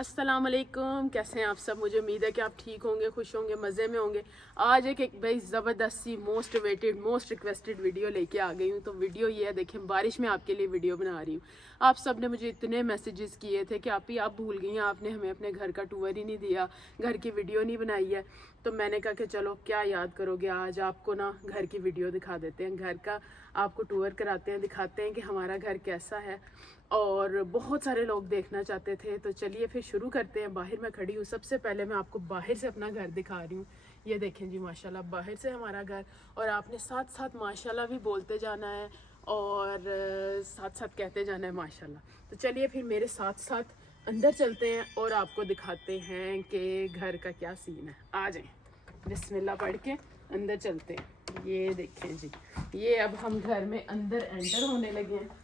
अस्सलाम वालेकुम, कैसे हैं आप सब। मुझे उम्मीद है कि आप ठीक होंगे, खुश होंगे, मज़े में होंगे। आज एक भाई ज़बरदस्त सी most waited most requested video लेके आ गई हूँ। तो वीडियो ये है, देखें, बारिश में आपके लिए वीडियो बना रही हूँ। आप सब ने मुझे इतने मैसेजेस किए थे कि आप भूल गई हैं, आपने हमें अपने घर का टूर ही नहीं दिया, घर की वीडियो नहीं बनाई है। तो मैंने कहा कि चलो क्या याद करोगे, आज आपको ना घर की वीडियो दिखा देते हैं, घर का आपको टूर कराते हैं, दिखाते हैं कि हमारा घर कैसा है। और बहुत सारे लोग देखना चाहते थे, तो चलिए फिर शुरू करते हैं। बाहर मैं खड़ी हूँ, सबसे पहले मैं आपको बाहर से अपना घर दिखा रही हूँ। ये देखें जी, माशाल्लाह बाहर से हमारा घर। और आपने साथ साथ माशाल्लाह भी बोलते जाना है और साथ साथ कहते जाना है माशाल्लाह। तो चलिए फिर मेरे साथ साथ अंदर चलते हैं और आपको दिखाते हैं कि घर का क्या सीन है। आ जाएं, बिस्मिल्लाह पढ़ के अंदर चलते हैं। ये देखें जी, ये अब हम घर में अंदर एंटर होने लगे हैं।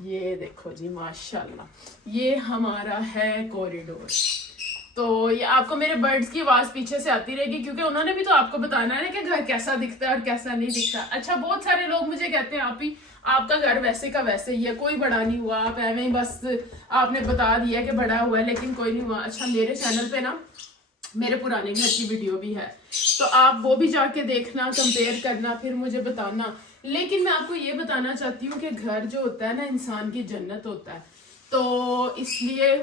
ये देखो जी माशाल्लाह, ये हमारा है कॉरिडोर। तो ये आपको मेरे बर्ड्स की आवाज पीछे से आती रहेगी, क्योंकि उन्होंने भी तो आपको बताना है ना कि घर कैसा दिखता है और कैसा नहीं दिखता। अच्छा, बहुत सारे लोग मुझे कहते हैं आप ही आपका घर वैसे का वैसे ही है, कोई बड़ा नहीं हुआ, आप एवं ही बस आपने बता दिया कि बड़ा हुआ है लेकिन कोई नहीं हुआ। अच्छा, मेरे चैनल पे ना मेरे पुराने घर की वीडियो भी है, तो आप वो भी जाके देखना, कंपेयर करना, फिर मुझे बताना। लेकिन मैं आपको ये बताना चाहती हूँ कि घर जो होता है ना, इंसान की जन्नत होता है। तो इसलिए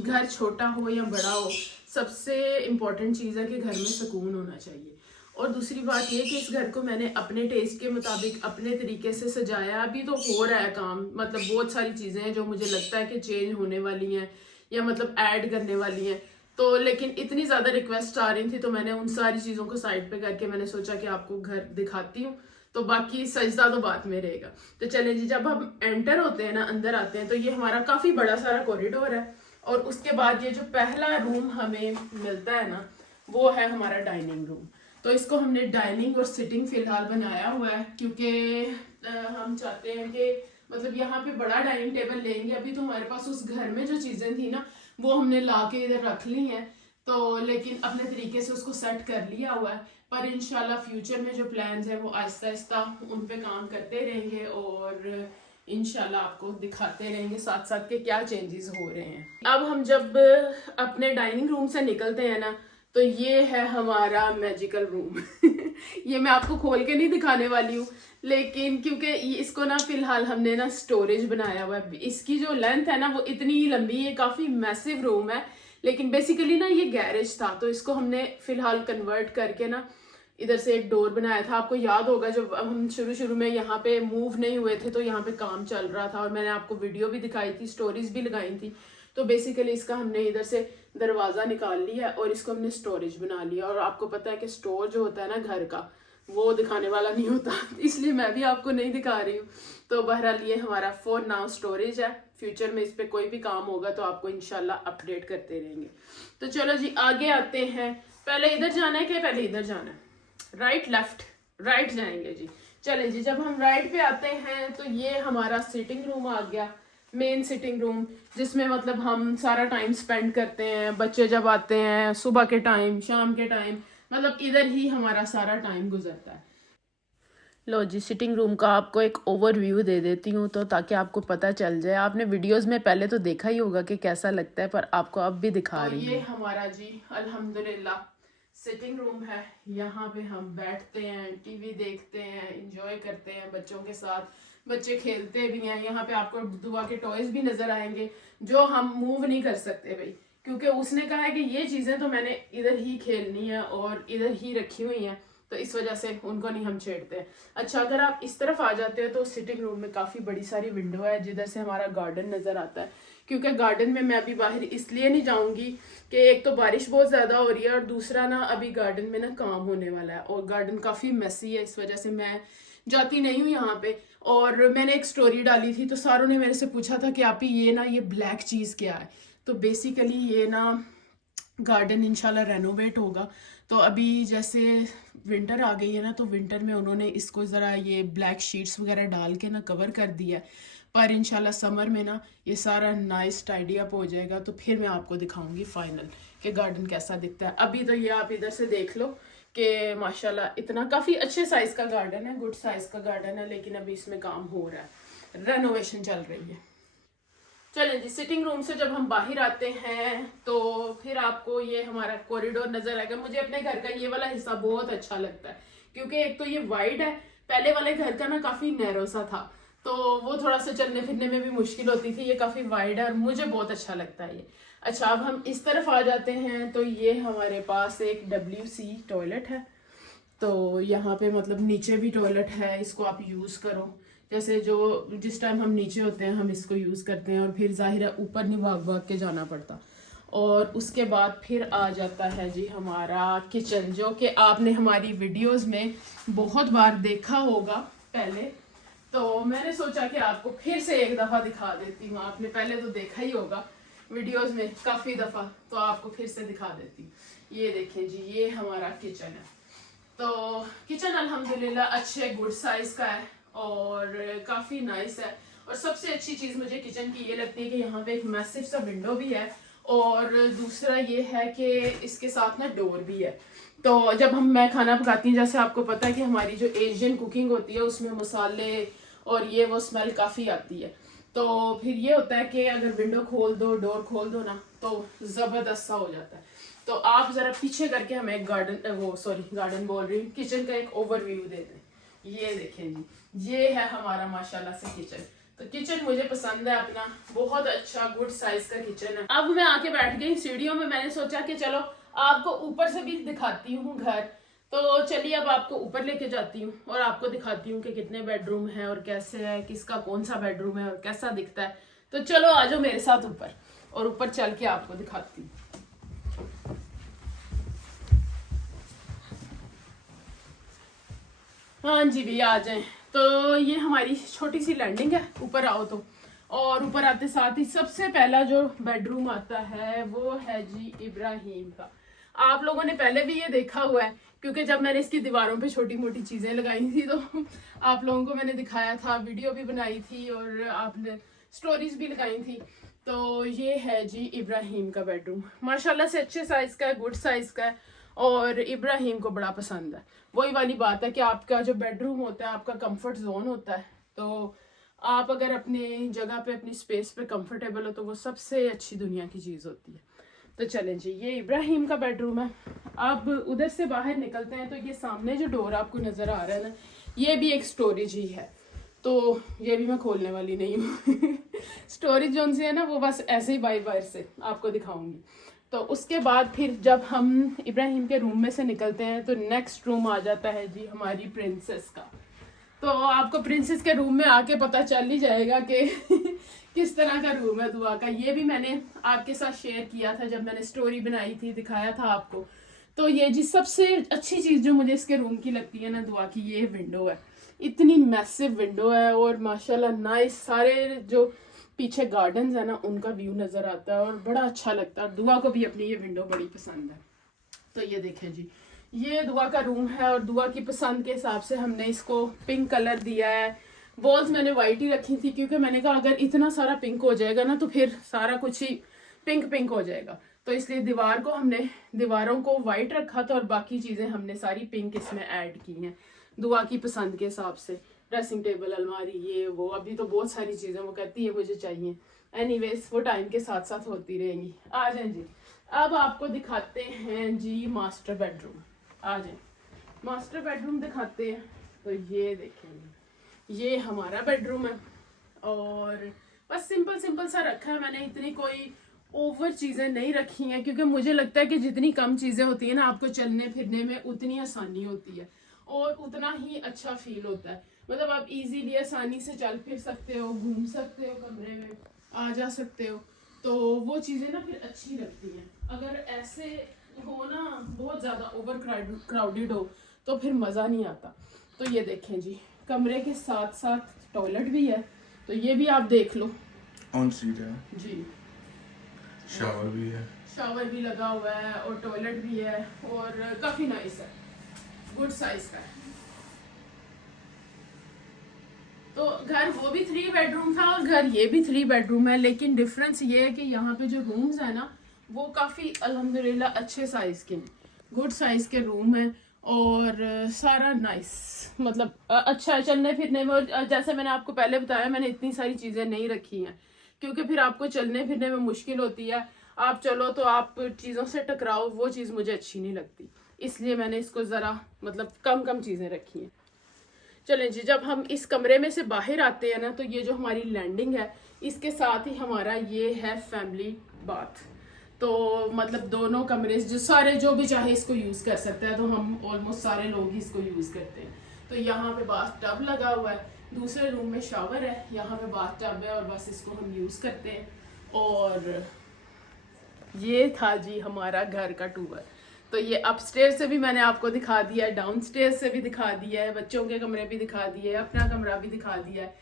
घर छोटा हो या बड़ा हो, सबसे इम्पोर्टेंट चीज़ है कि घर में सुकून होना चाहिए। और दूसरी बात ये कि इस घर को मैंने अपने टेस्ट के मुताबिक अपने तरीके से सजाया। अभी तो हो रहा है काम, मतलब बहुत सारी चीज़ें हैं जो मुझे लगता है कि चेंज होने वाली हैं या मतलब ऐड करने वाली हैं। तो लेकिन इतनी ज़्यादा रिक्वेस्ट आ रही थी, तो मैंने उन सारी चीज़ों को साइड पे करके मैंने सोचा कि आपको घर दिखाती हूँ, तो बाकी सजदा तो बात में रहेगा। तो चले जी, जब हम एंटर होते हैं ना, अंदर आते हैं, तो ये हमारा काफ़ी बड़ा सारा कॉरिडोर है। और उसके बाद ये जो पहला रूम हमें मिलता है ना, वो है हमारा डाइनिंग रूम। तो इसको हमने डाइनिंग और सिटिंग फिलहाल बनाया हुआ है, क्योंकि हम चाहते हैं कि मतलब यहाँ पे बड़ा डाइनिंग टेबल लेंगे। अभी तो हमारे पास उस घर में जो चीज़ें थी ना, वो हमने ला के इधर रख ली हैं, तो लेकिन अपने तरीके से उसको सेट कर लिया हुआ है। पर इंशाल्लाह फ्यूचर में जो प्लान्स हैं वो आहिस्ता आहिस्ता उन पे काम करते रहेंगे और इंशाल्लाह आपको दिखाते रहेंगे साथ साथ के क्या चेंजेस हो रहे हैं। अब हम जब अपने डाइनिंग रूम से निकलते हैं ना, तो ये है हमारा मैजिकल रूम। ये मैं आपको खोल के नहीं दिखाने वाली हूँ, लेकिन क्योंकि इसको ना फिलहाल हमने ना स्टोरेज बनाया हुआ है। इसकी जो लेंथ है ना वो इतनी ही लंबी है, काफ़ी मैसिव रूम है। लेकिन बेसिकली ना ये गैरेज था, तो इसको हमने फिलहाल कन्वर्ट करके ना इधर से एक डोर बनाया था। आपको याद होगा जब हम शुरू शुरू में यहाँ पे मूव नहीं हुए थे, तो यहाँ पे काम चल रहा था और मैंने आपको वीडियो भी दिखाई थी, स्टोरीज भी लगाई थी। तो बेसिकली इसका हमने इधर से दरवाज़ा निकाल लिया और इसको हमने स्टोरेज बना लिया। और आपको पता है कि स्टोर जो होता है ना घर का, वो दिखाने वाला नहीं होता, इसलिए मैं भी आपको नहीं दिखा रही हूँ। तो बहरहाल ये हमारा फॉर नाउ स्टोरेज है। फ्यूचर में इस पर कोई भी काम होगा तो आपको इंशाल्लाह अपडेट करते रहेंगे। तो चलो जी, आगे आते हैं। पहले इधर जाना है कि पहले इधर जाना है? Right left? राइट जाएंगे जी। चले जी, जब हम राइट पे आते हैं तो ये हमारा सिटिंग रूम आ गया, मेन सिटिंग रूम, जिसमें मतलब हम सारा टाइम स्पेंड करते हैं। बच्चे जब आते हैं सुबह के टाइम, शाम के टाइम, मतलब इधर ही हमारा सारा टाइम गुजरता है। लो जी, सिटिंग रूम का आपको एक ओवरव्यू दे देती हूँ, तो ताकि आपको पता चल जाए। आपने वीडियोस में पहले तो देखा ही होगा कि कैसा लगता है, पर आपको अब भी दिखा रही हूँ। ये हमारा जी अल्हम्दुलिल्लाह सिटिंग रूम है। यहाँ पे हम बैठते हैं, टीवी देखते हैं, इंजॉय करते हैं बच्चों के साथ। बच्चे खेलते भी हैं। यहाँ पे आपको दुआ के टॉयज भी नजर आएंगे जो हम मूव नहीं कर सकते भाई, क्योंकि उसने कहा है कि ये चीजें तो मैंने इधर ही खेलनी है और इधर ही रखी हुई हैं, तो इस वजह से उनको नहीं हम छेड़ते हैं। अच्छा, अगर आप इस तरफ आ जाते हो तो सिटिंग रूम में काफ़ी बड़ी सारी विंडो है, जिधर से हमारा गार्डन नज़र आता है। क्योंकि गार्डन में मैं अभी बाहर इसलिए नहीं जाऊंगी कि एक तो बारिश बहुत ज़्यादा हो रही है और दूसरा ना अभी गार्डन में ना काम होने वाला है और गार्डन काफ़ी मेसी है, इस वजह से मैं जाती नहीं हूँ यहाँ पे। और मैंने एक स्टोरी डाली थी तो सारों ने मेरे से पूछा था कि आप ही ये ब्लैक चीज़ क्या है। तो बेसिकली ये ना गार्डन इंशाल्लाह रेनोवेट होगा। तो अभी जैसे विंटर आ गई है ना, तो विंटर में उन्होंने इसको ज़रा ये ब्लैक शीट्स वगैरह डाल के ना कवर कर दिया है। पर इंशाल्लाह समर में ना ये सारा नाइस टाइडी अप हो जाएगा, तो फिर मैं आपको दिखाऊंगी फाइनल कि गार्डन कैसा दिखता है। अभी तो ये आप इधर से देख लो कि माशाल्लाह इतना काफ़ी अच्छे साइज़ का गार्डन है, गुड साइज़ का गार्डन है, लेकिन अभी इसमें काम हो रहा है, रेनोवेशन चल रही है। चलें जी, सिटिंग रूम से जब हम बाहर आते हैं तो फिर आपको ये हमारा कॉरिडोर नजर आएगा। मुझे अपने घर का ये वाला हिस्सा बहुत अच्छा लगता है क्योंकि एक तो ये वाइड है, पहले वाले घर का ना काफी नैरो सा था तो वो थोड़ा सा चलने फिरने में भी मुश्किल होती थी। ये काफी वाइड है और मुझे बहुत अच्छा लगता है ये। अच्छा, अब हम इस तरफ आ जाते हैं तो ये हमारे पास एक WC टॉयलेट है। तो यहाँ पे मतलब नीचे भी टॉयलेट है, इसको आप यूज करो। जैसे जो जिस टाइम हम नीचे होते हैं हम इसको यूज करते हैं और फिर जाहिर है ऊपर नहीं भाग भाग के जाना पड़ता। और उसके बाद फिर आ जाता है जी हमारा किचन, जो कि आपने हमारी वीडियोस में बहुत बार देखा होगा पहले। तो मैंने सोचा कि आपको फिर से एक दफा दिखा देती हूँ। आपने पहले तो देखा ही होगा वीडियोस में काफी दफा, तो आपको फिर से दिखा देती हूँ। ये देखें जी, ये हमारा किचन है। तो किचन अल्हम्दुलिल्लाह अच्छे गुड साइज का है और काफी नाइस है। और सबसे अच्छी चीज मुझे किचन की ये लगती है कि यहाँ पे एक मैसिव सा विंडो भी है और दूसरा ये है कि इसके साथ ना डोर भी है। तो जब मैं खाना पकाती हूँ, जैसे आपको पता है कि हमारी जो एशियन कुकिंग होती है उसमें मसाले और ये वो स्मेल काफी आती है। तो फिर ये होता है कि अगर विंडो खोल दो, डोर खोल दो ना, तो जबरदस्त सा हो जाता है। तो आप जरा पीछे करके हमें एक गार्डन बोल रही हूँ, किचन का एक ओवरव्यू दे दें। ये देखें जी, ये है हमारा माशाल्लाह से किचन। तो किचन मुझे पसंद है अपना, बहुत अच्छा गुड साइज का किचन है। अब मैं आके बैठ गई सीढ़ियों में, मैंने सोचा कि चलो आपको ऊपर से भी दिखाती हूँ घर। तो चलिए अब आपको ऊपर लेके जाती हूँ और आपको दिखाती हूँ कि कितने बेडरूम है और कैसे है, किसका कौन सा बेडरूम है और कैसा दिखता है। तो चलो आ जाओ मेरे साथ ऊपर और ऊपर चल के आपको दिखाती हूँ। हाँ जी भैया आ जाएं। तो ये हमारी छोटी सी लैंडिंग है, ऊपर आओ तो। और ऊपर आते साथ ही सबसे पहला जो बेडरूम आता है वो है जी इब्राहिम का। आप लोगों ने पहले भी ये देखा हुआ है क्योंकि जब मैंने इसकी दीवारों पे छोटी मोटी चीजें लगाई थी तो आप लोगों को मैंने दिखाया था, वीडियो भी बनाई थी और आपने स्टोरीज भी लगाई थी। तो ये है जी इब्राहिम का बेडरूम, माशाल्लाह से अच्छे साइज का है, गुड साइज का है और इब्राहिम को बड़ा पसंद है। वही वाली बात है कि आपका जो बेडरूम होता है आपका कंफर्ट जोन होता है। तो आप अगर अपने जगह पे अपनी स्पेस पे कंफर्टेबल हो तो वो सबसे अच्छी दुनिया की चीज होती है। तो चलें जी, ये इब्राहिम का बेडरूम है। अब उधर से बाहर निकलते हैं तो ये सामने जो डोर आपको नजर आ रहा है ना, ये भी एक स्टोरेज ही है। तो ये भी मैं खोलने वाली नहीं हूँ स्टोरेज जोन से है ना, वो बस ऐसे ही बाहर से आपको दिखाऊंगी। तो उसके बाद फिर जब हम इब्राहिम के रूम में से निकलते हैं तो नेक्स्ट रूम आ जाता है जी हमारी प्रिंसेस का। तो आपको प्रिंसेस के रूम में आके पता चल ही जाएगा कि किस तरह का रूम है दुआ का। ये भी मैंने आपके साथ शेयर किया था जब मैंने स्टोरी बनाई थी, दिखाया था आपको। तो ये जी सबसे अच्छी चीज जो मुझे इसके रूम की लगती है ना दुआ की, ये विंडो है। इतनी मैसिव विंडो है और माशाल्लाह नाइस, सारे जो पीछे गार्डन है ना उनका व्यू नजर आता है और बड़ा अच्छा लगता है। दुआ को भी अपनी ये विंडो बड़ी पसंद है। तो ये देखें जी, ये दुआ का रूम है और दुआ की पसंद के हिसाब से हमने इसको पिंक कलर दिया है। वॉल्स मैंने वाइट ही रखी थी क्योंकि मैंने कहा अगर इतना सारा पिंक हो जाएगा ना तो फिर सारा कुछ ही पिंक पिंक हो जाएगा। तो इसलिए दीवारों को वाइट रखा था और बाकी चीजें हमने सारी पिंक इसमें ऐड की हैं दुआ की पसंद के हिसाब से। ड्रेसिंग टेबल, अलमारी, ये वो, अभी तो बहुत सारी चीजें वो कहती है मुझे चाहिए। एनीवेज वो टाइम के साथ साथ होती रहेंगी। आ जाए जी, अब आपको दिखाते हैं जी मास्टर बेडरूम। आ जाए मास्टर बेडरूम दिखाते हैं। तो ये देखेंगे, ये हमारा बेडरूम है और बस सिंपल सा रखा है मैंने। इतनी कोई ओवर चीजें नहीं रखी हैं क्योंकि मुझे लगता है कि जितनी कम चीजें होती है ना आपको चलने फिरने में उतनी आसानी होती है और उतना ही अच्छा फील होता है। मतलब आप इजीली आसानी से चल फिर सकते हो, घूम सकते हो, कमरे में आ जा सकते हो। तो वो चीजें ना फिर अच्छी लगती हैं। अगर ऐसे हो ना बहुत ज्यादा ओवर क्राउडेड हो तो फिर मजा नहीं आता। तो ये देखें जी, कमरे के साथ साथ टॉयलेट भी है, तो ये भी आप देख लो। ऑन सीट है जी, शावर भी है, शावर भी लगा हुआ है और टॉयलेट भी है और काफी नाइस है, गुड साइज का है। तो घर वो भी 3 बेडरूम था और घर ये भी 3 बेडरूम है, लेकिन डिफरेंस ये है कि यहाँ पे जो रूम्स है ना वो काफी अल्हम्दुलिल्लाह अच्छे साइज के, गुड साइज के रूम है और सारा नाइस, मतलब अच्छा है चलने फिरने में। और जैसे मैंने आपको पहले बताया मैंने इतनी सारी चीजें नहीं रखी हैं क्योंकि फिर आपको चलने फिरने में मुश्किल होती है। आप चलो तो आप चीज़ों से टकराओ, वो चीज़ मुझे अच्छी नहीं लगती, इसलिए मैंने इसको ज़रा मतलब कम कम चीज़ें रखी हैं। चलें जी, जब हम इस कमरे में से बाहर आते हैं ना, तो ये जो हमारी लैंडिंग है इसके साथ ही हमारा ये है फैमिली बाथ। तो मतलब दोनों कमरे जो भी चाहे इसको यूज़ कर सकते हैं, तो हम ऑलमोस्ट सारे लोग ही इसको यूज़ करते हैं। तो यहाँ पे बाथ टब लगा हुआ है, दूसरे रूम में शावर है, यहाँ पे बाथ टब है और बस इसको हम यूज़ करते हैं। और ये था जी हमारा घर का टूर। तो ये अपस्टेयर से भी मैंने आपको दिखा दिया है, डाउनस्टेयर से भी दिखा दिया है, बच्चों के कमरे भी दिखा दिए, अपना कमरा भी दिखा दिया है।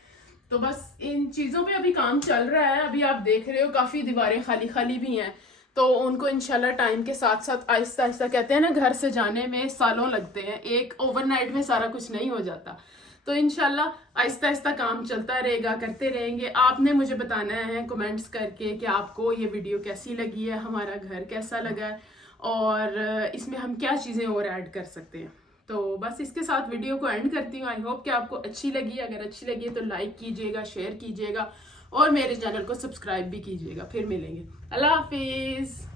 तो बस इन चीज़ों पे अभी काम चल रहा है। अभी आप देख रहे हो काफ़ी दीवारें खाली खाली भी हैं, तो उनको इंशाल्लाह टाइम के साथ साथ आहिस्ता आहिस्ता, कहते हैं ना घर से जाने में सालों लगते हैं, एक ओवरनाइट में सारा कुछ नहीं हो जाता। तो इंशाल्लाह आहिस्ता आहिस्ता काम चलता रहेगा, करते रहेंगे। आपने मुझे बताना है कमेंट्स करके कि आपको ये वीडियो कैसी लगी है, हमारा घर कैसा लगा है और इसमें हम क्या चीज़ें और ऐड कर सकते हैं। तो बस इसके साथ वीडियो को एंड करती हूँ। आई होप कि आपको अच्छी लगी। अगर अच्छी लगी तो लाइक कीजिएगा, शेयर कीजिएगा और मेरे चैनल को सब्सक्राइब भी कीजिएगा। फिर मिलेंगे। अल्लाह हाफिज़।